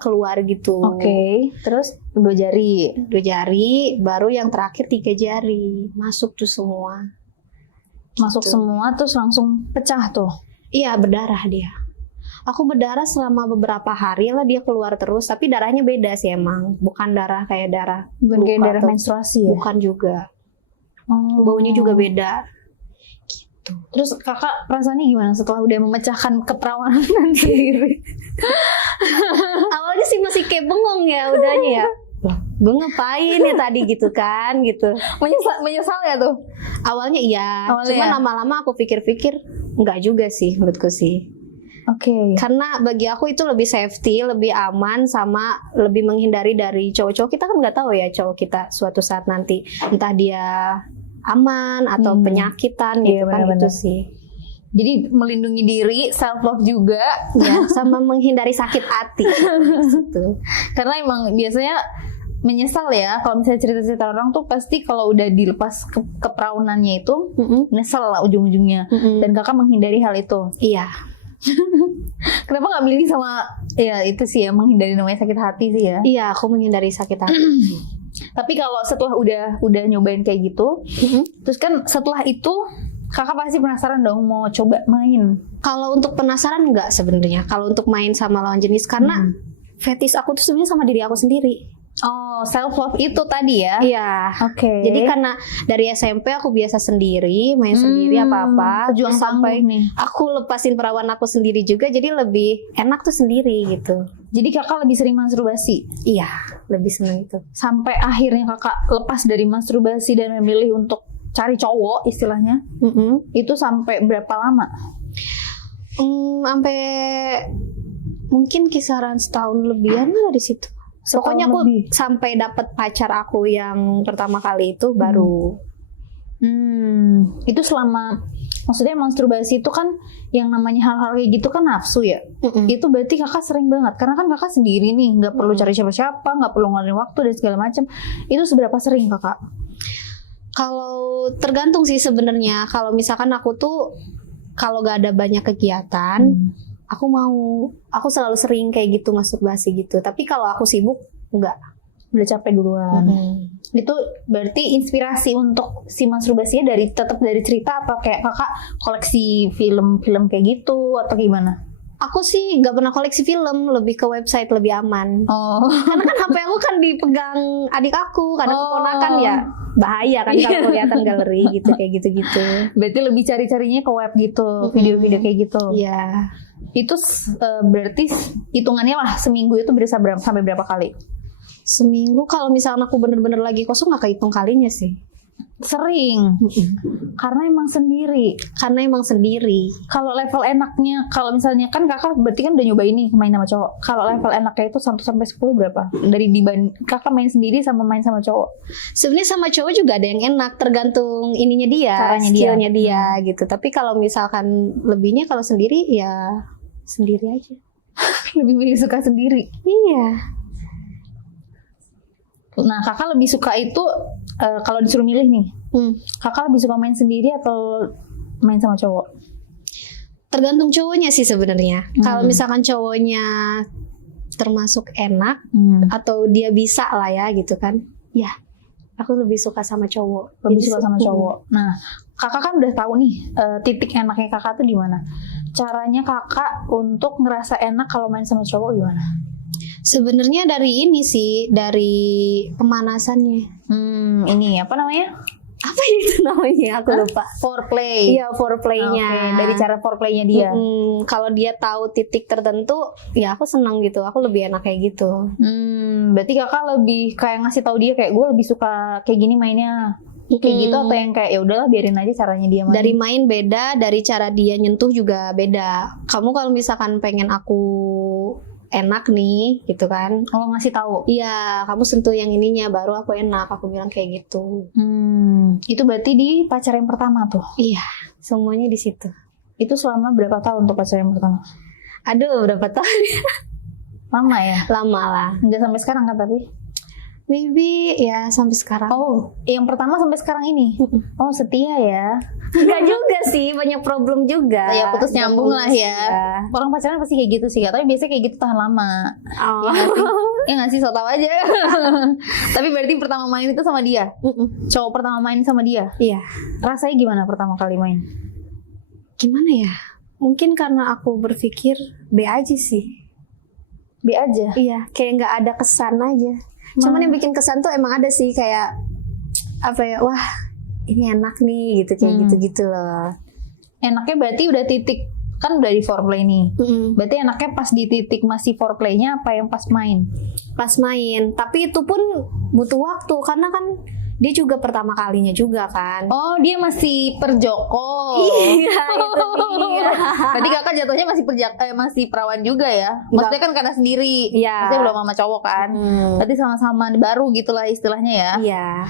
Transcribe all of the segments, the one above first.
keluar gitu. Oke. Terus 2 jari. 2 jari, baru yang terakhir 3 jari. Masuk tuh semua. Masuk semua terus langsung pecah tuh. Iya, berdarah dia. Aku berdarah selama beberapa hari lah, dia keluar terus. Tapi darahnya beda sih emang. Bukan darah kayak darah Bukan kayak luka darah tuh. menstruasi ya? Bukan juga. Oh. Baunya juga beda. Gitu. Terus kakak perasaannya gimana setelah udah memecahkan keperawanan sendiri? Awalnya sih masih kayak bengong ya udahnya ya. Gue ngapain ya tadi gitu kan gitu. Menyesal ya tuh? Awalnya iya. Awalnya Cuma ya? lama-lama aku pikir-pikir enggak juga sih menurutku sih. Oke. Karena bagi aku itu lebih safety, lebih aman, sama lebih menghindari dari cowok-cowok. Kita kan nggak tahu ya cowok kita suatu saat nanti entah dia aman atau penyakitan gitu kan. benar-benar. Itu sih. Jadi melindungi diri, self love juga Ya, sama menghindari sakit hati gitu. karena emang biasanya menyesal ya kalau misalnya cerita-cerita orang tuh pasti kalau udah dilepas keperawanannya itu nyesel lah ujung-ujungnya. Dan kakak menghindari hal itu. Iya. Kenapa nggak milih sama ya itu sih ya, menghindari namanya sakit hati sih ya. Iya, aku menghindari sakit hati. Tapi kalau setelah udah nyobain kayak gitu, terus kan setelah itu kakak pasti penasaran dong mau coba main. Kalau untuk penasaran enggak sebenarnya. Kalau untuk main sama lawan jenis karena fetish aku tuh sebenarnya sama diri aku sendiri. Oh, self love itu tadi ya? Iya. Oke. Jadi karena dari SMP aku biasa sendiri, main sendiri apa-apa, pejuang terus sampai tangguh nih. aku lepasin perawan aku sendiri juga, jadi lebih enak tuh sendiri gitu. Jadi kakak lebih sering masturbasi Iya, lebih seneng itu. sampai akhirnya kakak lepas dari masturbasi dan memilih untuk cari cowok istilahnya. Itu sampai berapa lama? Sampai mungkin kisaran setahun lebihan lah di situ. Pokoknya aku sampai dapet pacar aku yang pertama kali itu baru. Itu selama, maksudnya masturbasi itu kan yang namanya hal-hal kayak gitu kan nafsu ya. Itu berarti kakak sering banget karena kan kakak sendiri nih, nggak perlu cari siapa-siapa, nggak perlu ngeluarin waktu dan segala macam. Itu seberapa sering kakak? Kalau tergantung sih sebenarnya. Kalau misalkan aku tuh kalau gak ada banyak kegiatan, aku selalu sering kayak gitu masturbasi gitu. Tapi kalau aku sibuk enggak. Udah capek duluan. Itu berarti inspirasi untuk si masturbasinya tetap dari cerita atau kayak kakak koleksi film-film kayak gitu atau gimana? Aku sih nggak pernah koleksi film, lebih ke website lebih aman. Karena kan HP aku kan dipegang adik aku, karena keponakan ya bahaya kan kalau kelihatan galeri gitu kayak gitu-gitu. Berarti lebih cari-carinya ke web gitu, video-video kayak gitu. Iya. Itu berarti hitungannya lah seminggu itu bisa sampai berapa kali? Seminggu kalau misalnya aku bener-bener lagi kosong nggak kehitung kalinya sih. Sering. Karena emang sendiri. Kalau level enaknya, kalau misalnya kan kakak berarti kan udah nyobain nih main sama cowok. Kalau level enaknya itu 1 sampai 10 berapa? Dari kakak main sendiri sama main sama cowok. Sebenarnya sama cowok juga ada yang enak, tergantung ininya dia, skillnya dia gitu. Tapi kalau misalkan lebihnya kalau sendiri ya sendiri aja. Lebih milih suka sendiri. Iya. Nah, kakak lebih suka itu kalau disuruh milih nih, kakak lebih suka main sendiri atau main sama cowok? Tergantung cowoknya sih sebenarnya. Kalau misalkan cowoknya termasuk enak atau dia bisa lah ya gitu kan, ya aku lebih suka sama cowok. Lebih suka sama cowok. Nah, kakak kan udah tahu nih titik enaknya kakak tuh di mana. Caranya kakak untuk ngerasa enak kalau main sama cowok gimana? Sebenarnya dari ini sih, dari pemanasannya. Ini apa namanya? Apa itu namanya? Aku lupa. Foreplay. Iya, foreplaynya. Okay. Dari cara foreplaynya dia. Kalau dia tahu titik tertentu, ya aku senang gitu. Aku lebih enak kayak gitu. Berarti kakak lebih kayak ngasih tahu dia kayak gue lebih suka kayak gini mainnya. Kayak gitu atau yang kayak ya udahlah biarin aja caranya dia main. Dari main beda, dari cara dia nyentuh juga beda. Kamu kalau misalkan pengen aku enak nih gitu kan, ngasih tahu, iya kamu sentuh yang ininya baru aku enak, aku bilang kayak gitu. Itu berarti di pacar yang pertama tuh? Iya, semuanya di situ. Itu selama berapa tahun untuk pacar yang pertama? Aduh, berapa tahun? Lama ya? Lama lah. Nggak sampai sekarang kan tapi? Maybe ya sampai sekarang. Oh, yang pertama sampai sekarang ini? Oh, setia ya? Enggak juga sih, banyak problem juga. Ya putus nyambung lah ya. Ya. Orang pacaran pasti kayak gitu sih, tapi biasanya kayak gitu tahan lama. Oh. Ya nggak sih, so tau aja. Tapi berarti pertama main itu sama dia? Cowok pertama main sama dia? Iya. Rasanya gimana pertama kali main? Gimana ya? Mungkin karena aku berpikir B aja sih. B aja? Iya, kayak nggak ada kesan aja. Cuman yang bikin kesan tuh emang ada sih, kayak apa ya, wah ini enak nih gitu, kayak gitu-gitu loh. Enaknya berarti udah titik, kan udah di foreplay nih. Berarti enaknya pas di titik masih foreplaynya apa yang pas main? Pas main, tapi itu pun butuh waktu karena kan dia juga pertama kalinya juga kan. Oh, dia masih perjoko. Iya, itu dia. Berarti kakak jatuhnya masih perawan juga ya? Maksudnya kan karena sendiri. Iya. Maksudnya belum sama cowok kan? Berarti sama-sama baru gitulah istilahnya ya. Iya.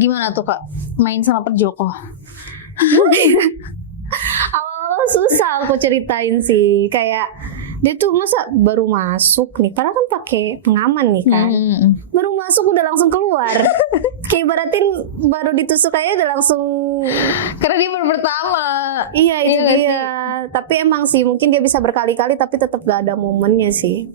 Gimana tuh kak main sama perjoko? Awal-awal susah aku ceritain sih, kayak dia tuh masa baru masuk nih, padahal kan pakai pengaman nih kan. Baru masuk udah langsung keluar. Kayak ibaratin baru ditusuk aja udah langsung. Karena dia baru pertama. Iya itu Iya nggak dia. Tapi emang sih mungkin dia bisa berkali-kali tapi tetap gak ada momennya sih.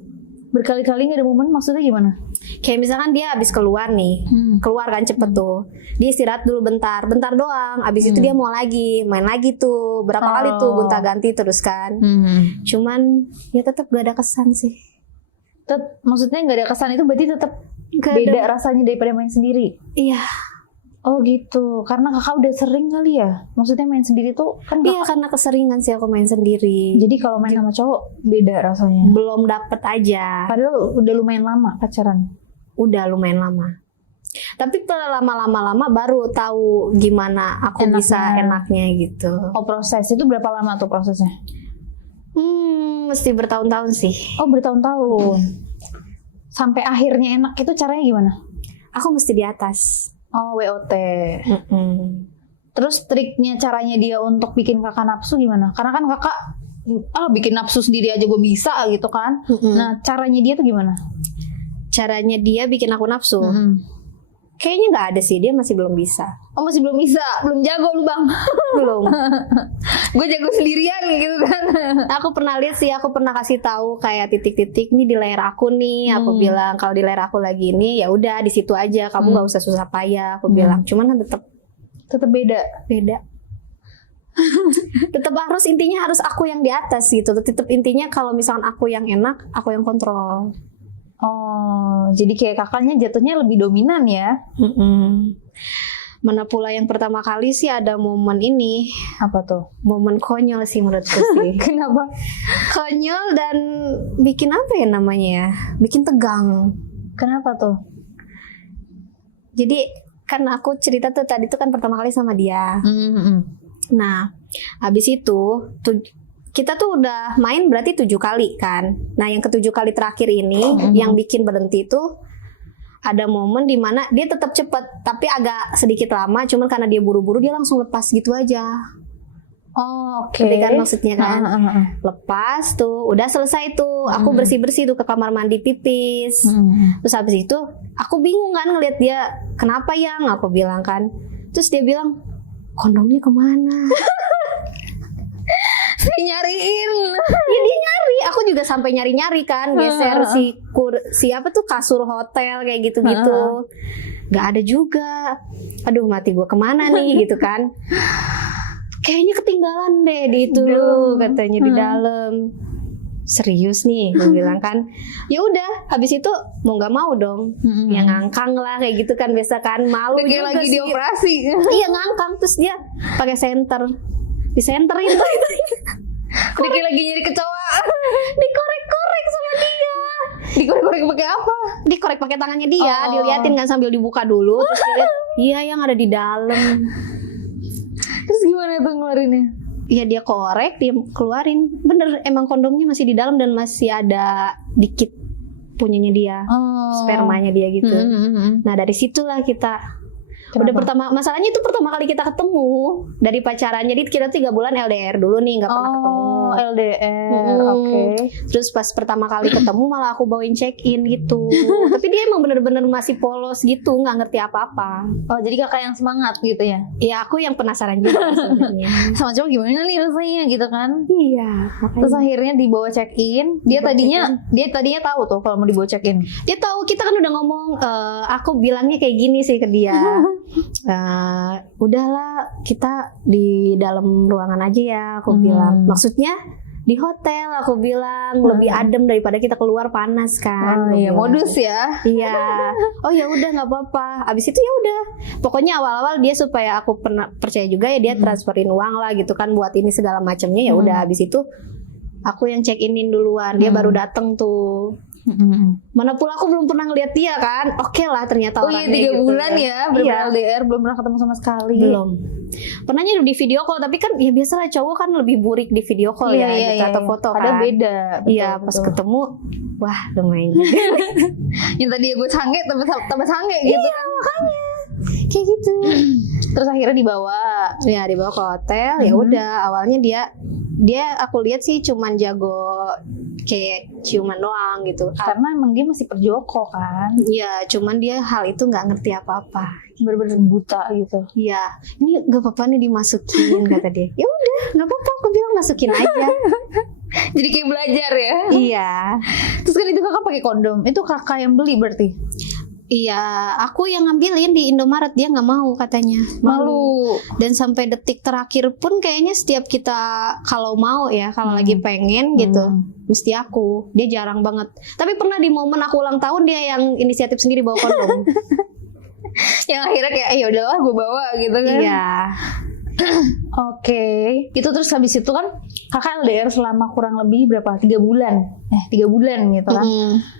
Berkali-kali gak ada momen, maksudnya gimana? Kayak misalkan dia habis keluar nih, keluar kan cepet tuh. Dia istirahat dulu bentar doang. Abis itu dia mau lagi, main lagi tuh. Berapa kali tuh gonta-ganti terus kan. Cuman ya tetap gak ada kesan sih. Maksudnya gak ada kesan itu berarti tetap beda rasanya daripada main sendiri? Iya. Oh gitu, karena kakak udah sering kali ya? Maksudnya main sendiri tuh kan Iya karena keseringan sih aku main sendiri. Jadi kalau main sama cowok beda rasanya? Belum dapet aja. Padahal udah lumayan lama pacaran? Udah lumayan lama. Tapi setelah lama-lama baru tahu gimana aku bisa enaknya gitu. Oh proses, itu berapa lama tuh prosesnya? Mesti bertahun-tahun sih. Oh bertahun-tahun. Sampai akhirnya enak itu caranya gimana? Aku mesti di atas. Oh WOT. Terus triknya caranya dia untuk bikin kakak nafsu gimana? Karena kan kakak bikin nafsu sendiri aja gue bisa gitu kan. Nah caranya dia tuh gimana? Caranya dia bikin aku nafsu? Kayaknya nggak ada sih, dia masih belum bisa. Oh masih belum bisa? Belum jago lu bang? Belum. Gue jago sendirian gitu kan. Aku pernah lihat sih, aku pernah kasih tahu kayak titik-titik nih di layar aku nih. Aku bilang kalau di layar aku lagi ini ya udah di situ aja, kamu nggak usah susah payah. Aku bilang, cuman kan tetap beda. Tetap intinya harus aku yang di atas gitu. Tetap intinya kalau misalkan aku yang enak, aku yang kontrol. Oh, jadi kayak kakaknya jatuhnya lebih dominan ya? Mana pula yang pertama kali sih ada momen ini. Apa tuh? Momen konyol sih menurutku sih. Kenapa? Konyol dan bikin apa ya namanya ya? Bikin tegang. Kenapa tuh? Jadi kan aku cerita tuh tadi tuh kan pertama kali sama dia. Nah, habis itu kita tuh udah main berarti 7 kali kan. Nah yang ke-7 kali terakhir ini yang bikin berhenti tuh ada momen dimana dia tetap cepet tapi agak sedikit lama. Cuman karena dia buru-buru dia langsung lepas gitu aja. Oh oke. Kan maksudnya kan. Lepas tuh udah selesai tuh. Aku bersih-bersih tuh ke kamar mandi pipis. Terus habis itu aku bingung kan ngeliat dia. Kenapa yang? Aku bilang kan. Terus dia bilang kondomnya kemana? Nyariin. Ya dia nyari, aku juga sampai nyari-nyari kan, geser si apa tuh kasur hotel kayak gitu-gitu. Gak ada juga. Aduh mati gue kemana nih gitu kan. Kayaknya ketinggalan deh di itu lu katanya di dalam. Serius nih, gue bilang kan. Ya udah, habis itu mau nggak mau dong, ya ngangkang lah kayak gitu kan biasa kan, malu juga kayak lagi sih. dioperasi. Iya ngangkang, terus dia pakai senter, disenterin tuh. Dia kayak lagi nyari kecoa. Dikorek-korek sama dia. Dikorek-korek pakai apa? Dikorek pakai tangannya dia, diliatin kan sambil dibuka dulu, terus dilihat, iya yang ada di dalam. Terus gimana tuh ngeluarinnya? Iya dia korek, dia keluarin. Bener, emang kondomnya masih di dalam dan masih ada dikit punyanya dia, spermanya dia gitu. Nah dari situlah kita. Udah masalahnya itu pertama kali kita ketemu dari pacaran. Jadi kita 3 bulan LDR dulu nih, nggak pernah ketemu. Oh, LDR. Mm-mm. Oke. Terus pas pertama kali ketemu malah aku bawain check-in gitu. Tapi dia emang bener-bener masih polos gitu, nggak ngerti apa-apa. Oh, jadi kakak yang semangat gitu ya. Ya aku yang penasaran juga sebenarnya. Sama cowok gimana nih rasanya gitu kan. Iya. Terus akhirnya dibawa check-in. Dia tadinya tahu tuh kalau mau dibawa check-in. Dia tahu, kita kan udah ngomong, aku bilangnya kayak gini sih ke dia. Udahlah kita di dalam ruangan aja ya, aku bilang. Maksudnya di hotel, aku bilang lebih adem daripada kita keluar panas kan. Oh iya, modus ya. Iya. Oh ya udah nggak apa-apa. Abis itu ya udah. Pokoknya awal-awal dia supaya aku percaya juga ya, dia transferin uang lah gitu kan buat ini segala macamnya. Ya udah. Abis itu aku yang check inin duluan. Dia baru dateng tuh. Mana pula aku belum pernah ngeliat dia kan. Oke lah ternyata Oh iya, 3 orangnya gitu. bulan ya bener-bener LDR, belum pernah ketemu sama sekali. Belum. Pernahnya di video call, tapi kan ya biasalah cowok kan lebih burik di video call Iya, ya iya, gitu, iya, atau iya. foto Padahal kan. beda. Iya, pas ketemu wah lumayan juga. Yang tadi gue sange tambah sange gitu. Iya makanya kayak gitu. Terus akhirnya dibawa. Ya dibawa ke hotel. Ya udah, awalnya dia aku lihat sih cuman jago kayak ciuman doang gitu. Karena emang dia masih perjoko kan. Iya, cuman dia hal itu nggak ngerti apa-apa. Bener-bener buta gitu. Iya, ini nggak apa-apa nih dimasukin kata dia. Ya udah, nggak apa-apa, aku bilang masukin aja. Jadi kayak belajar ya. Iya. Terus kan itu kakak pakai kondom. Itu kakak yang beli berarti. Iya, aku yang ngambilin di Indomaret, dia nggak mau katanya. Malu. Dan sampai detik terakhir pun kayaknya setiap kita kalau mau ya, kalau lagi pengen gitu, mesti aku. Dia jarang banget. Tapi pernah di momen aku ulang tahun dia yang inisiatif sendiri bawa kondom. Yang akhirnya kayak ya udahlah gue bawa gitu kan. Iya. Oke. Itu terus habis itu kan kakak LDR selama kurang lebih berapa? 3 bulan. 3 bulan gitu kan.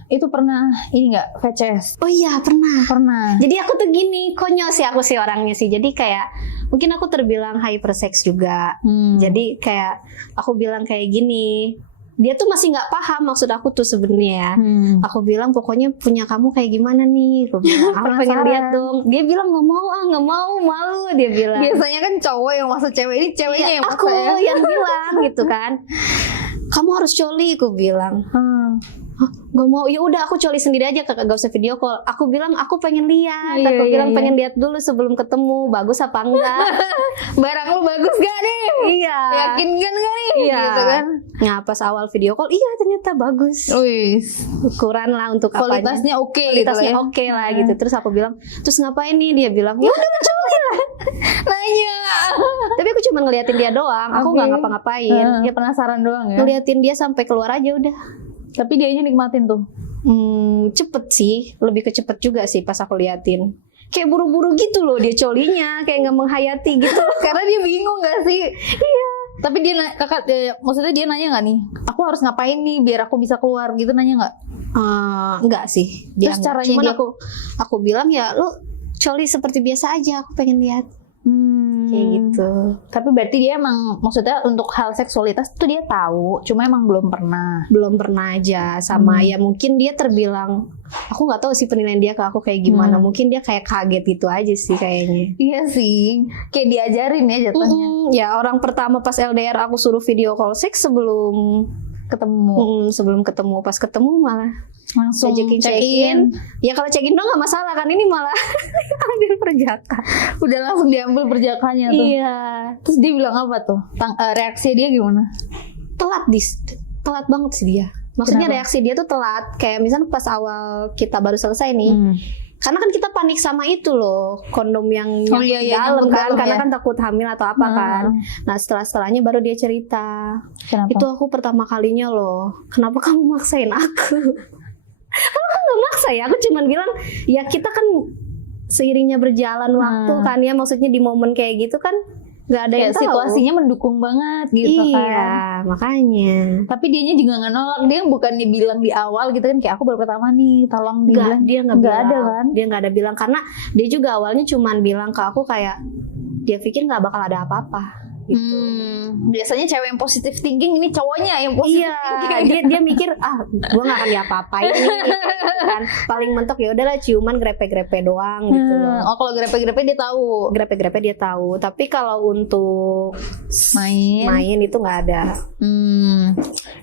Itu pernah ini nggak VCS? Oh iya pernah. Pernah. Jadi aku tuh gini, konyol sih aku sih orangnya sih. Jadi kayak mungkin aku terbilang hypersex juga. Jadi kayak aku bilang kayak gini. Dia tuh masih nggak paham maksud aku tuh sebenarnya. Aku bilang pokoknya punya kamu kayak gimana nih? Aku bilang aku pengen lihat dong. Dia bilang nggak mau, malu. Dia bilang. Biasanya kan cowok yang maksud cewek, ini ceweknya Iya, yang aku maksa ya. yang bilang gitu kan. Kamu harus coli, aku bilang. Hah, gak mau, ya udah aku coli sendiri aja, kakak gak usah video call. Aku bilang aku pengen lihat, Iya, aku iya, bilang iya. pengen lihat dulu sebelum ketemu, bagus apa enggak? Barang lu bagus gak nih? Iya. Yakin kan gak nih? Iya. Gitu kan. Nah pas awal video call, iya ternyata bagus. Wis. Ukuran lah untuk apanya. Kualitasnya oke gitu Kualitasnya ya. oke lah gitu. Terus aku bilang, terus ngapain nih? Dia bilang, ya udah coli lah. Nanya. Tapi aku cuma ngeliatin dia doang, aku nggak ngapa-ngapain. Ya penasaran doang ya. Ngeliatin dia sampai keluar aja udah. Tapi dianya nikmatin tuh. Cepet sih, lebih ke cepet juga sih pas aku liatin. Kayak buru-buru gitu loh dia colinya, kayak nggak menghayati gitu. Karena dia bingung gak sih? Iya. Tapi dia kakak maksudnya dia nanya nggak nih? Aku harus ngapain nih biar aku bisa keluar gitu, nanya nggak? Enggak sih. Dia Terus enggak. caranya Cuman dia aku bilang ya lu coli seperti biasa aja, aku pengen lihat. Kayak gitu. Tapi berarti dia emang maksudnya untuk hal seksualitas tuh dia tahu, cuma emang belum pernah. Belum pernah aja sama ya mungkin dia terbilang, aku nggak tahu sih penilaian dia ke aku kayak gimana. Mungkin dia kayak kaget gitu aja sih kayaknya. Iya sih, kayak diajarin ya jatuhnya. Ya orang pertama pas LDR aku suruh video call seks sebelum ketemu, pas ketemu malah Langsung ajakin check-in. Ya kalau check-in dong nggak masalah kan, ini malah ambil perjaka. Udah langsung diambil perjakanya tuh. Iya. Terus dia bilang apa tuh? Reaksi dia gimana? Telat banget sih dia. Maksudnya Kenapa? reaksi dia tuh telat. Kayak misalnya pas awal kita baru selesai nih. Karena kan kita panik sama itu loh, kondom yang Oh, iya, iya, dalam nyangkut kan, dalam karena ya. kan takut hamil atau apa kan. Nah setelahnya baru dia cerita. Kenapa? Itu aku pertama kalinya loh. Kenapa kamu maksain aku? Aku nggak maksa ya. Aku cuman bilang ya kita kan seiringnya berjalan waktu kan ya. Maksudnya di momen kayak gitu kan nggak ada yang kayak tahu. situasinya mendukung banget gitu Iya, kan. makanya. Tapi dianya juga nggak nolak. Dia bukannya bilang di awal gitu kan, kayak aku baru pertama nih, tolong dibilang. Dia nggak bilang. ada kan? Dia nggak ada bilang karena dia juga awalnya cuman bilang ke aku kayak dia pikir nggak bakal ada apa-apa. gitu. Biasanya cewek yang positive thinking, ini cowoknya yang positive Iya, thinking. dia mikir gue nggak akan diapa-apain nih, gitu kan. Paling mentok ya udahlah ciuman grepe-grepe doang gitu loh. Oh, kalau grepe-grepe dia tahu. Grepe-grepe dia tahu, tapi kalau untuk Main. itu nggak ada.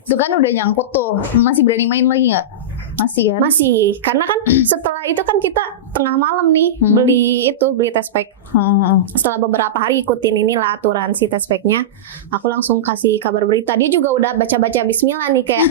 Itu kan udah nyangkut tuh. Masih berani main lagi nggak? Masih kan? Masih, karena kan setelah itu kan kita tengah malam nih beli test pack. Setelah beberapa hari ikutin inilah aturan si test packnya, aku langsung kasih kabar berita. Dia juga udah baca-baca Bismillah nih kayak